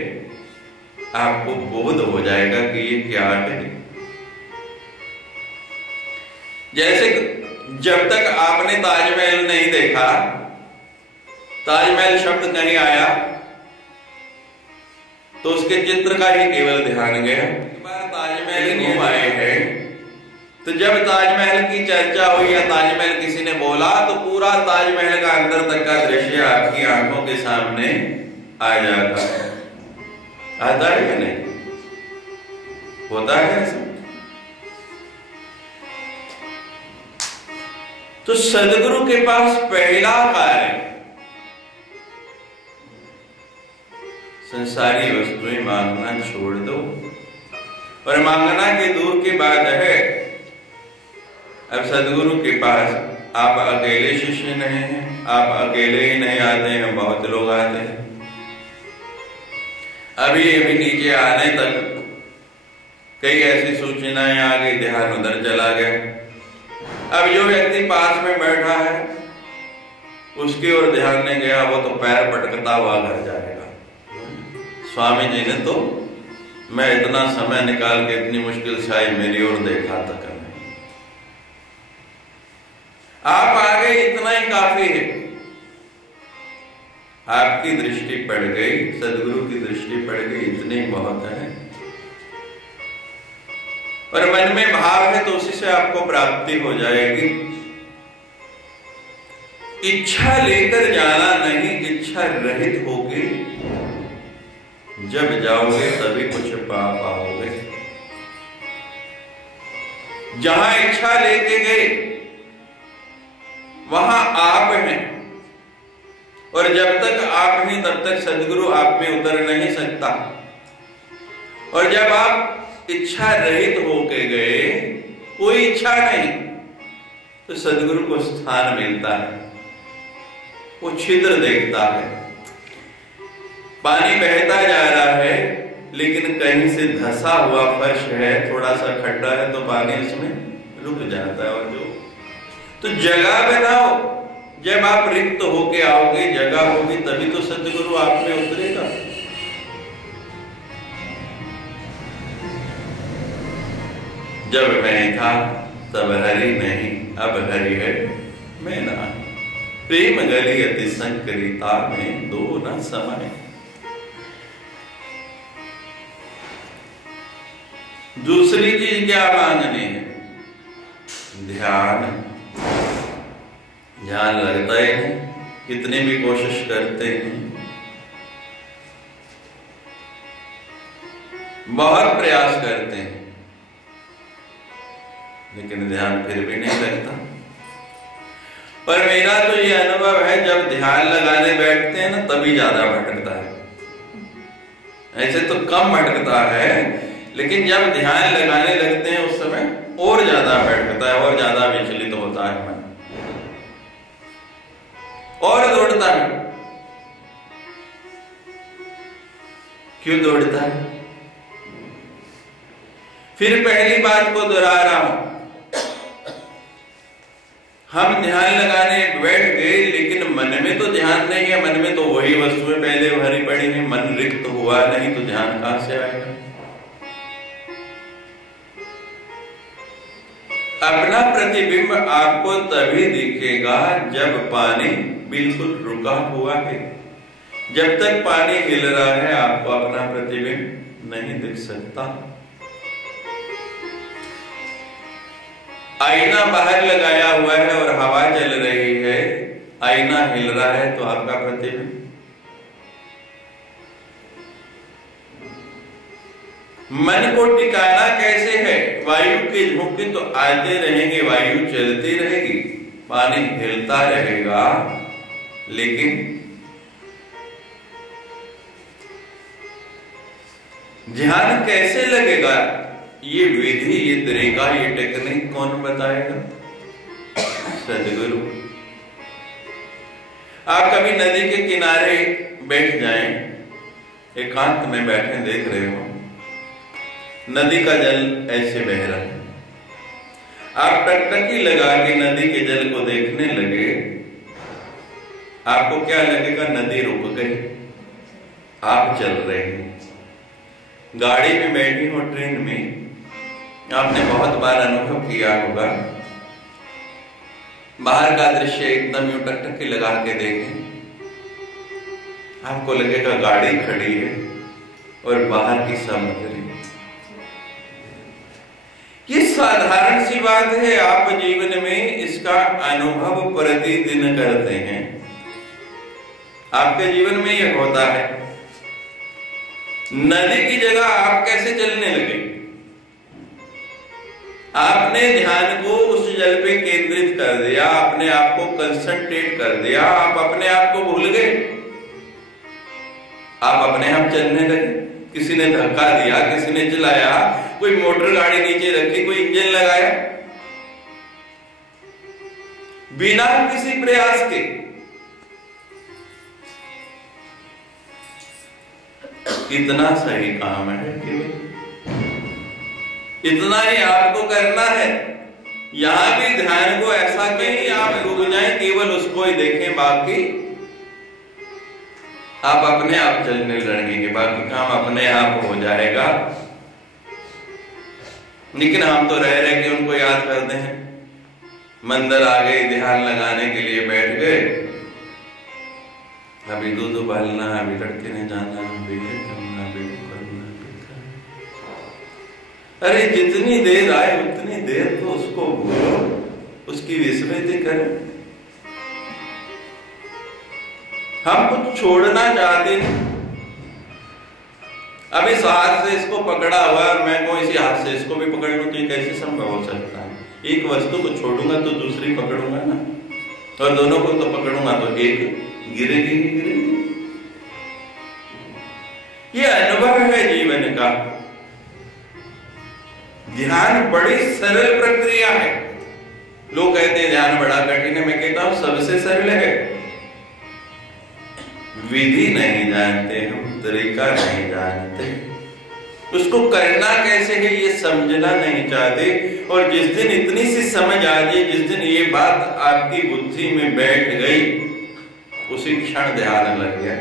आपको बोध हो जाएगा कि ये क्या है। जैसे जब तक आपने ताजमहल नहीं देखा, ताजमहल शब्द नहीं आया, तो उसके चित्र का ही केवल ध्यान गया। ताजमहल घूम आए हैं, तो जब ताजमहल की चर्चा हुई या ताजमहल किसी ने बोला, तो पूरा ताजमहल का अंदर तक का दृश्य आपकी आंखों के सामने आ जाता है। आता है या नहीं? होता है ऐसा? तो सदगुरु के पास पहला कार्य संसारी वस्तुएं मांगना छोड़ दो। और मांगना के दूर की बात है, अब सदगुरु के पास आप अकेले शिष्य नहीं हैं, आप अकेले ही नहीं आते हैं, बहुत लोग आते हैं। अभी नीचे आने तक कई ऐसी सूचनाएं आ गई, ध्यान उधर चला गया। अब जो व्यक्ति पास में बैठा है उसकी ओर ध्यान नहीं गया, वो तो पैर पटकता हुआ घर जाएगा। स्वामी जी ने तो मैं इतना समय निकाल के इतनी मुश्किल से आई, मेरी ओर देखा तक नहीं। आप आगे इतना ही काफी है। आपकी दृष्टि पड़ गई, सदगुरु की दृष्टि पड़ गई, इतनी बहुत है। और मन में भाव है तो उसी से आपको प्राप्ति हो जाएगी। इच्छा लेकर जाना नहीं, इच्छा रहित होगी जब जाओगे तभी कुछ पा पाओगे। जहां इच्छा लेके गए वहां आप हैं, और जब तक आप हैं तब तक सदगुरु आप में उतर नहीं सकता। और जब आप इच्छा रहित होके गए, कोई इच्छा नहीं, तो सदगुरु को स्थान मिलता है। वो छिद्र देखता है, पानी बहता जा रहा है लेकिन कहीं से धंसा हुआ फर्श है, थोड़ा सा खड्डा है, तो पानी उसमें रुक जाता है। और जो तो जगह बनाओ, जब आप रिक्त होके आओगे, जगह होगी, तभी तो सदगुरु आप में उतरेगा। जब मैं था तब हरि नहीं, अब हरि है मैं ना। प्रेम गली अति संकरिता में दो न समय। दूसरी चीज क्या मांगनी है? ध्यान। ध्यान लगता ही नहीं, कितने भी कोशिश करते हैं, बहुत प्रयास करते हैं, लेकिन ध्यान फिर भी नहीं लगता। पर मेरा तो ये अनुभव है, जब ध्यान लगाने बैठते हैं ना, तभी ज्यादा भटकता है। ऐसे तो कम भटकता है, लेकिन जब ध्यान लगाने लगते हैं उस समय और ज्यादा भटकता है, और ज्यादा विचलित होता है मन, और दौड़ता है। क्यों दौड़ता है? फिर पहली बात को दोहरा रहा हूं, हम ध्यान लगाने बैठ गए, लेकिन मन में तो ध्यान नहीं है, मन में तो वही वस्तुएं पहले भरी पड़ी हैं, मन रिक्त हुआ नहीं, तो ध्यान कहां से आएगा? अपना प्रतिबिंब आपको तभी दिखेगा जब पानी बिल्कुल रुका हुआ है। जब तक पानी हिल रहा है, आपको अपना प्रतिबिंब नहीं दिख सकता। आईना बाहर लगाया हुआ है और हवा चल रही है, आईना हिल रहा है, तो आपका प्रतिबिंब। मन को टिकाना कैसे है? वायु के झोंके तो आते रहेंगे, वायु चलती रहेगी, पानी हिलता रहेगा, लेकिन ध्यान कैसे लगेगा? ये विधि, ये तरीका, ये टेक्निक कौन बताएगा? सदगुरु। आप कभी नदी के किनारे बैठ जाएं, एकांत में बैठे देख रहे हो, नदी का जल ऐसे बह रहा है, आप टकटकी लगा के नदी के जल को देखने लगे, आपको क्या लगेगा? नदी रुक गई, आप चल रहे हैं। गाड़ी में बैठी हो, ट्रेन में, आपने बहुत बार अनुभव किया होगा, बाहर का दृश्य एकदम यूं टकटकी लगा के देखें, आपको लगेगा गाड़ी खड़ी है और बाहर की समुद्र। ये साधारण सी बात है, आप जीवन में इसका अनुभव प्रतिदिन करते हैं, आपके जीवन में यह होता है। नदी की जगह आप कैसे चलने लगे? आपने ध्यान को उस जल पे केंद्रित कर दिया, अपने आप को कंसंट्रेट कर दिया, आप अपने आप को भूल गए, आप अपने आप चलने लगे। किसी ने धक्का दिया, किसी ने चलाया, कोई मोटर गाड़ी नीचे रखी, कोई इंजन लगाया, बिना किसी प्रयास के। कितना सही काम है, इतना ही आपको करना है। यहां भी ध्यान को ऐसा कहीं आप रुक जाएं, केवल उसको ही देखें, बाकी आप अपने आप चलने लगेंगे, बाकी काम अपने आप हो जाएगा। लेकिन हम तो रह रहे कि उनको याद करते हैं। मंदिर आ गए, ध्यान लगाने के लिए बैठ गए, अभी दूध उबालना, अभी लड़के ने जाना, अभी ये करना, अभी वो करना, अरे जितनी देर आए उतनी देर तो उसको भूलो, उसकी विस्मृति करो। हम कुछ छोड़ना चाहते हैं। अब इस हाथ से इसको पकड़ा हुआ है और मैं को इसी हाथ से इसको भी पकड़ लूं, तो ये कैसे संभव हो सकता है? एक वस्तु को छोड़ूंगा तो दूसरी पकड़ूंगा ना, और दोनों को तो पकड़ूंगा तो एक गिरेगी ही गिरेगी। ये अनुभव है जीवन का। ध्यान बड़ी सरल प्रक्रिया है। लोग कहते हैं ध्यान बड़ा कठिन है, मैं कहता हूं सबसे सरल है। विधि नहीं जानते हम, तरीका नहीं जानते, उसको करना कैसे है ये समझना नहीं चाहते। और जिस दिन इतनी सी समझ आ जाए, जिस दिन ये बात आपकी बुद्धि में बैठ गई, उसी क्षण ध्यान लग गया।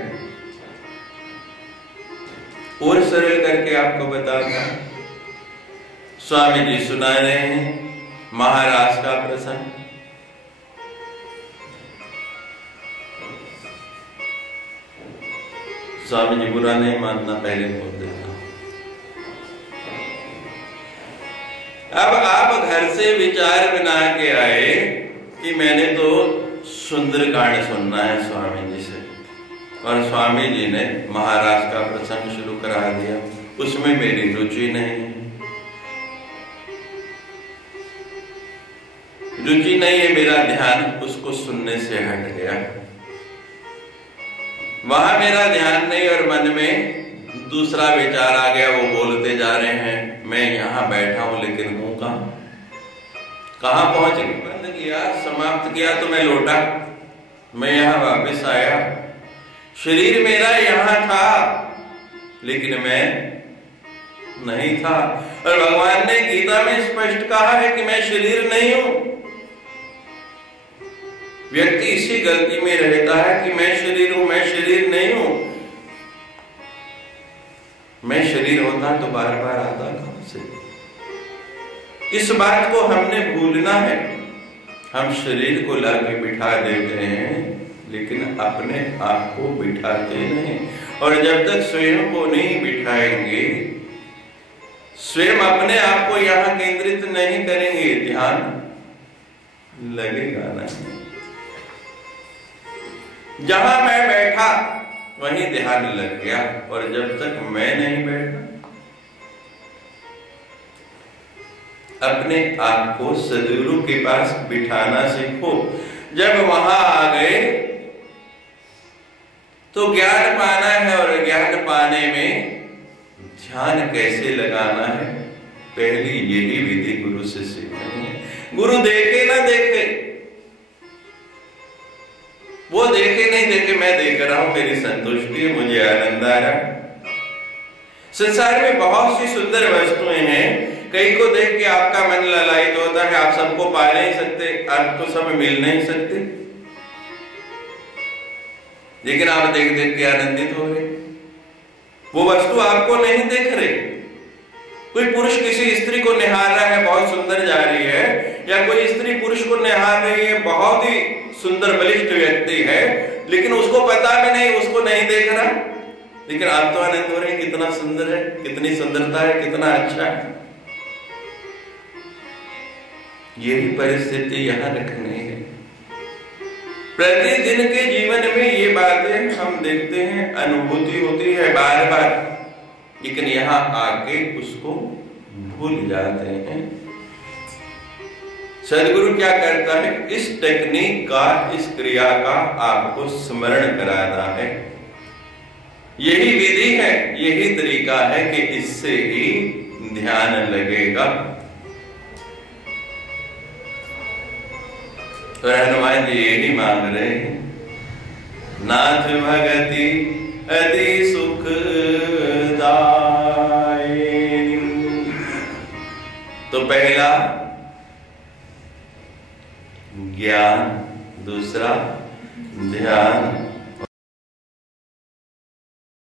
और सरल करके आपको बताता, स्वामी जी सुना रहे हैं महाराज का प्रसंग। स्वामी जी बुरा नहीं मानना, पहले बोल देता। अब आप घर से विचार बना के आए कि मैंने तो सुंदरकांड सुनना है स्वामी जी से, और स्वामी जी ने महाराज का प्रसंग शुरू करा दिया। उसमें मेरी रुचि नहीं है, रुचि नहीं है, मेरा ध्यान उसको सुनने से हट गया। वहां मेरा ध्यान नहीं और मन में दूसरा विचार आ गया, वो बोलते जा रहे हैं, मैं यहां बैठा हूं लेकिन हूं कहां पहुंच गया। बंद किया, समाप्त किया तो मैं लौटा, मैं यहां वापस आया। शरीर मेरा यहां था लेकिन मैं नहीं था। और भगवान ने गीता में स्पष्ट कहा है कि मैं शरीर नहीं हूं। व्यक्ति इसी गलती में रहता है कि मैं शरीर हूं, मैं शरीर नहीं हूं। मैं शरीर होता तो बार बार आता कहां से। इस बात को हमने भूलना है। हम शरीर को लाके बिठा देते हैं लेकिन अपने आप को बिठाते नहीं। और जब तक स्वयं को नहीं बिठाएंगे, स्वयं अपने आप को यहां केंद्रित नहीं करेंगे, ध्यान लगेगा नहीं। जहां मैं बैठा वहीं ध्यान लग गया। और जब तक मैं नहीं बैठा, अपने आप को सदगुरु के पास बिठाना सीखो। जब वहां आ गए तो ज्ञान पाना है, और ज्ञान पाने में ध्यान कैसे लगाना है, पहली यही विधि गुरु से सीखनी है। गुरु देखे ना देखे, वो देखे नहीं देखे, मैं देख रहा हूं, मेरी संतुष्टि है, मुझे आनंद आ रहा है। संसार में बहुत सी सुंदर वस्तुएं हैं, कई को देख के आपका मन ललायित होता है। आप सबको पा नहीं सकते, आपको सब मिल नहीं सकते, लेकिन आप देख देख के आनंदित हो रहे। वो वस्तु आपको नहीं देख रहे। कोई पुरुष किसी स्त्री को निहार रहा है, बहुत सुंदर जा रही है, या कोई स्त्री पुरुष को निहार रही है, बहुत ही सुंदर बलिष्ठ व्यक्ति है, लेकिन उसको पता भी नहीं, उसको नहीं देख रहा, लेकिन आप तो आनंद हो रहे हैं, कितना सुंदर है, कितनी सुंदरता है, कितना अच्छा है। यही परिस्थिति यहां रखनी है। प्रतिदिन के जीवन में ये बातें हम देखते हैं, अनुभूति होती है बार बार, लेकिन यहां आके उसको भूल जाते हैं। सदगुरु क्या करता है, इस टेक्निक का, इस क्रिया का आपको स्मरण कराना है। यही विधि है, यही तरीका है कि इससे ही ध्यान लगेगा। और हनुमान जी यही मांग रहे हैं, नाथ भगति अति सुख दायिनी। तो पहला ज्ञान, दूसरा ध्यान,